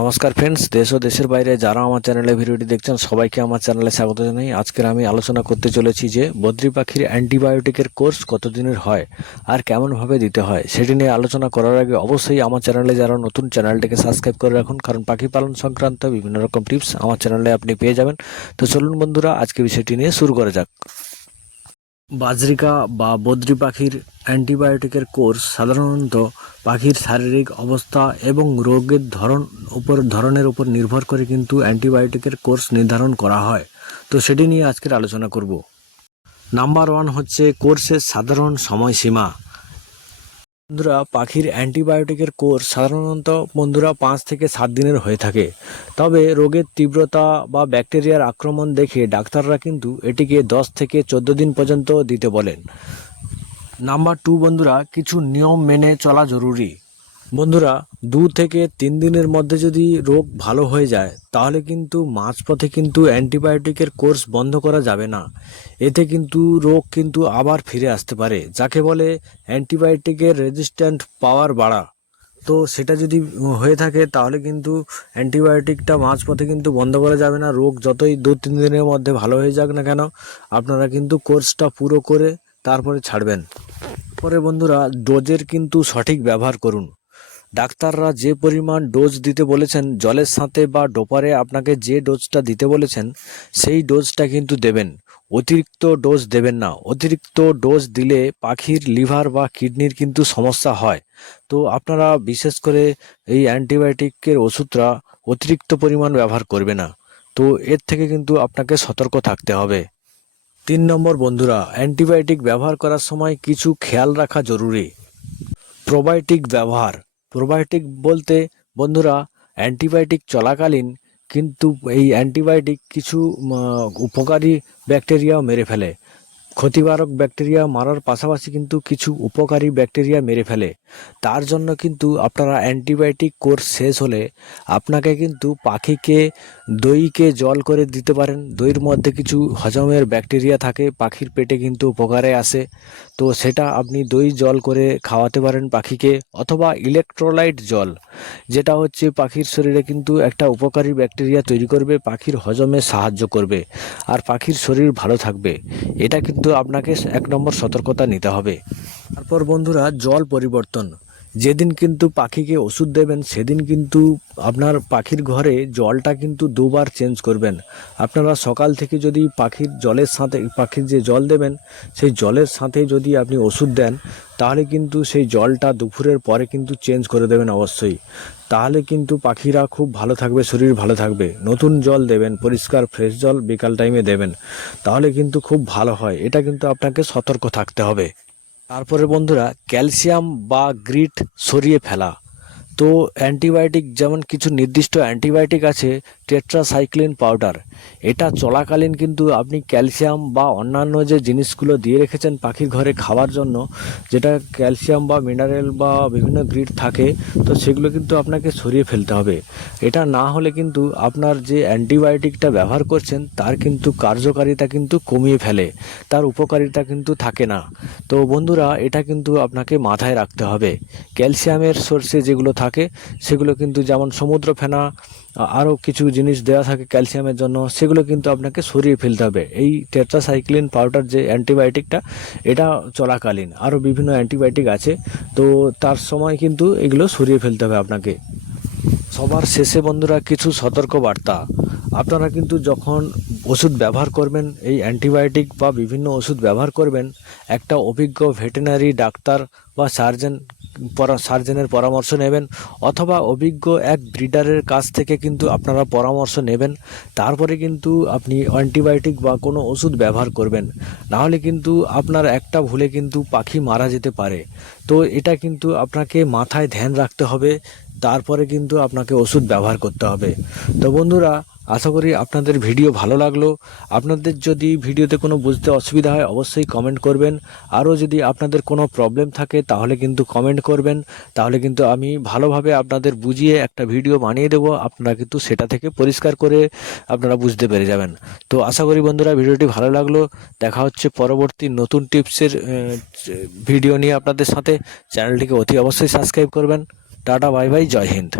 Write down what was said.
নমস্কার ফ্রেন্ডস দেশ ও দেশের বাইরে যারা আমার চ্যানেলে ভিডিওটি দেখছেন, সবাইকে আমার চ্যানেলে স্বাগত জানাই। আজকের আমি আলোচনা করতে চলেছি যে বদ্রি পাখির অ্যান্টিবায়োটিকের কোর্স কতদিনের হয় আর কেমনভাবে দিতে হয়, সেটি নিয়ে আলোচনা করার আগে অবশ্যই আমার চ্যানেলে যারা নতুন চ্যানেলটিকে সাবস্ক্রাইব করে রাখুন, কারণ পাখি পালন সংক্রান্ত বিভিন্ন রকম টিপস আমার চ্যানেলে আপনি পেয়ে যাবেন। তো চলুন বন্ধুরা, আজকে বিষয়টি নিয়ে শুরু করা যাক। বাজরিকা বা বদ্রি পাখির অ্যান্টিবায়োটিকের কোর্স সাধারণত পাখির শারীরিক অবস্থা এবং রোগের ধরন উপর, ধরনের উপর নির্ভর করে কিন্তু অ্যান্টিবায়োটিকের কোর্স নির্ধারণ করা হয়। তো সেটি নিয়ে আজকের আলোচনা করব। নাম্বার ওয়ান হচ্ছে কোর্সের সাধারণ সময়সীমা। বন্ধুরা, পাখির অ্যান্টিবায়োটিকের কোর্স সাধারণত বন্ধুরা পাঁচ থেকে সাত দিনের হয়ে থাকে। তবে রোগের তীব্রতা বা ব্যাকটেরিয়ার আক্রমণ দেখে ডাক্তাররা কিন্তু এটিকে দশ থেকে চোদ্দ দিন পর্যন্ত দিতে বলেন। নাম্বার টু বন্ধুরা, কিছু নিয়ম মেনে চলা জরুরি। বন্ধুরা দু থেকে তিন দিনের মধ্যে যদি রোগ ভালো হয়ে যায়, তাহলে কিন্তু মাঝপথে কিন্তু অ্যান্টিবায়োটিকের কোর্স বন্ধ করা যাবে না। এতে কিন্তু রোগ কিন্তু আবার ফিরে আসতে পারে, যাকে বলে অ্যান্টিবায়োটিকের রেজিস্ট্যান্ট পাওয়ার বাড়া। তো সেটা যদি হয়ে থাকে, তাহলে কিন্তু অ্যান্টিবায়োটিকটা মাঝপথে কিন্তু বন্ধ করা যাবে না। রোগ যতই দু তিন দিনের মধ্যে ভালো হয়ে যাক না কেন, আপনারা কিন্তু কোর্সটা পুরো করে তারপরে ছাড়বেন। পরে বন্ধুরা, ডোজের কিন্তু সঠিক ব্যবহার করুন। ডাক্তাররা যে পরিমাণ ডোজ দিতে বলেছেন, জলের সাথে বা ডোপারে আপনাকে যে ডোজটা দিতে বলেছেন, সেই ডোজটা কিন্তু দেবেন। অতিরিক্ত ডোজ দেবেন না। অতিরিক্ত ডোজ দিলে পাখির লিভার বা কিডনির কিন্তু সমস্যা হয়। তো আপনারা বিশেষ করে এই অ্যান্টিবায়োটিকের ওষুধটা অতিরিক্ত পরিমাণ ব্যবহার করবে না। তো এর থেকে কিন্তু আপনাকে সতর্ক থাকতে হবে। তিন নম্বর বন্ধুরা, অ্যান্টিবায়োটিক ব্যবহার করার সময় কিছু খেয়াল রাখা জরুরি। প্রোবায়োটিক ব্যবহার। প্রোবায়োটিক বলতে বন্ধুরা অ্যান্টিবায়োটিক চলাকালীন কিন্তু এই অ্যান্টিবায়োটিক কিছু উপকারী ব্যাকটেরিয়াও মেরে ফেলে। ক্ষতিকারক ব্যাকটেরিয়া মারার পাশাপাশি কিন্তু কিছু উপকারী ব্যাকটেরিয়া মেরে ফেলে। তার জন্য কিন্তু আপনারা অ্যান্টিবায়োটিক কোর্স শেষ হলে আপনাকে কিন্তু পাখিকে, দইকে জল করে দিতে পারেন। দইয়ের মধ্যে কিছু হজমের ব্যাকটেরিয়া থাকে, পাখির পেটে কিন্তু উপকারে আসে। তো সেটা আপনি দই জল করে খাওয়াতে পারেন পাখিকে, অথবা ইলেকট্রোলাইট জল, যেটা হচ্ছে পাখির শরীরে কিন্তু একটা উপকারী ব্যাকটেরিয়া তৈরি করবে, পাখির হজমে সাহায্য করবে, আর পাখির শরীর ভালো থাকবে। এটা কিন্তু আপনাকে এক নম্বর সতর্কতা নিতে হবে। তারপর বন্ধুরা জল পরিবর্তন। যেদিন কিন্তু পাখিকে ওষুধ দেবেন, সেদিন কিন্তু আপনার পাখির ঘরে জলটা কিন্তু দুবার চেঞ্জ করবেন। আপনারা সকাল থেকে যদি পাখির জলের সাথে, পাখির যে জল দেবেন, সেই জলের সাথে যদি আপনি ওষুধ দেন, তাহলে কিন্তু সেই জলটা দুপুরের পরে কিন্তু চেঞ্জ করে দেবেন অবশ্যই। তাহলে কিন্তু পাখিরা খুব ভালো থাকবে, শরীর ভালো থাকবে। নতুন জল দেবেন, পরিষ্কার ফ্রেশ জল বিকাল টাইমে দেবেন। তাহলে কিন্তু খুব ভালো হয়। এটা কিন্তু আপনাকে সতর্ক থাকতে হবে। তারপরে বন্ধুরা ক্যালসিয়াম বা গ্রিট সরিয়ে ফেলা। তো অ্যান্টিবায়োটিক, যেমন কিছু নির্দিষ্ট অ্যান্টিবায়োটিক আছে, টেট্রাসাইক্লিন পাউডার। এটা চলাকালীন কিন্তু আপনি ক্যালসিয়াম বা অন্যান্য যে জিনিসগুলো দিয়ে রেখেছেন পাখির ঘরে খাওয়ার জন্য, যেটা ক্যালসিয়াম বা মিনারেল বা বিভিন্ন গ্রিড থাকে, তো সেগুলো কিন্তু আপনাকে সরিয়ে ফেলতে হবে। এটা না হলে কিন্তু আপনার যে অ্যান্টিবায়োটিকটা ব্যবহার করছেন, তার কিন্তু কার্যকারিতা কিন্তু কমিয়ে ফেলে, তার উপকারিতা কিন্তু থাকে না। তো বন্ধুরা, এটা কিন্তু আপনাকে মাথায় রাখতে হবে। ক্যালসিয়ামের সোর্সে যেগুলো থাকে সেগুলো কিন্তু যেমন সমুদ্র ফেনা আরও কিছু জিনিস দেওয়া থাকে ক্যালসিয়ামের জন্য, সেগুলো কিন্তু আপনাকে সরিয়ে ফেলতে হবে। এই টেট্রাসাইক্লিন পাউডার যে অ্যান্টিবায়োটিকটা, এটা চলাকালীন। আরও বিভিন্ন অ্যান্টিবায়োটিক আছে, তো তার সময় কিন্তু এগুলো সরিয়ে ফেলতে হবে আপনাকে। সবার শেষে বন্ধুরা কিছু সতর্ক বার্তা আপনারা কিন্তু যখন ওষুধ ব্যবহার করবেন, এই অ্যান্টিবায়োটিক বা বিভিন্ন ওষুধ ব্যবহার করবেন, একটা অভিজ্ঞ ভেটেরিনারি ডাক্তার বা সার্জন সার্জনের পরামর্শ নেবেন, অথবা অভিজ্ঞ এক ব্রিডারের কাছ থেকে কিন্তু আপনারা পরামর্শ নেবেন। তারপরে কিন্তু আপনি অ্যান্টিবায়োটিক বা কোনো ওষুধ ব্যবহার করবেন। নাহলে কিন্তু আপনার একটা ভুলে কিন্তু পাখি মারা যেতে পারে। তো এটা কিন্তু আপনাকে মাথায় ধ্যান রাখতে হবে, তারপরে কিন্তু আপনাকে ওষুধ ব্যবহার করতে হবে। তো বন্ধুরা আশা করি আপনাদের ভিডিও ভালো লাগল। আপনাদের যদি ভিডিওতে কোনো বুঝতে অসুবিধা হয়, অবশ্যই কমেন্ট করবেন। আরও যদি আপনাদের কোনো প্রবলেম থাকে, তাহলে কিন্তু কমেন্ট করবেন। তাহলে কিন্তু আমি ভালোভাবে আপনাদের বুঝিয়ে একটা ভিডিও বানিয়ে দেবো। আপনারা কিন্তু সেটা থেকে পরিষ্কার করে আপনারা বুঝতে পেরে যাবেন। তো আশা করি বন্ধুরা, ভিডিওটি ভালো লাগল। দেখা হচ্ছে পরবর্তী নতুন টিপসের ভিডিও নিয়ে আপনাদের সাথে। চ্যানেলটিকে অতি অবশ্যই সাবস্ক্রাইব করবেন। টাটা বাই বাই জয় হিন্দ।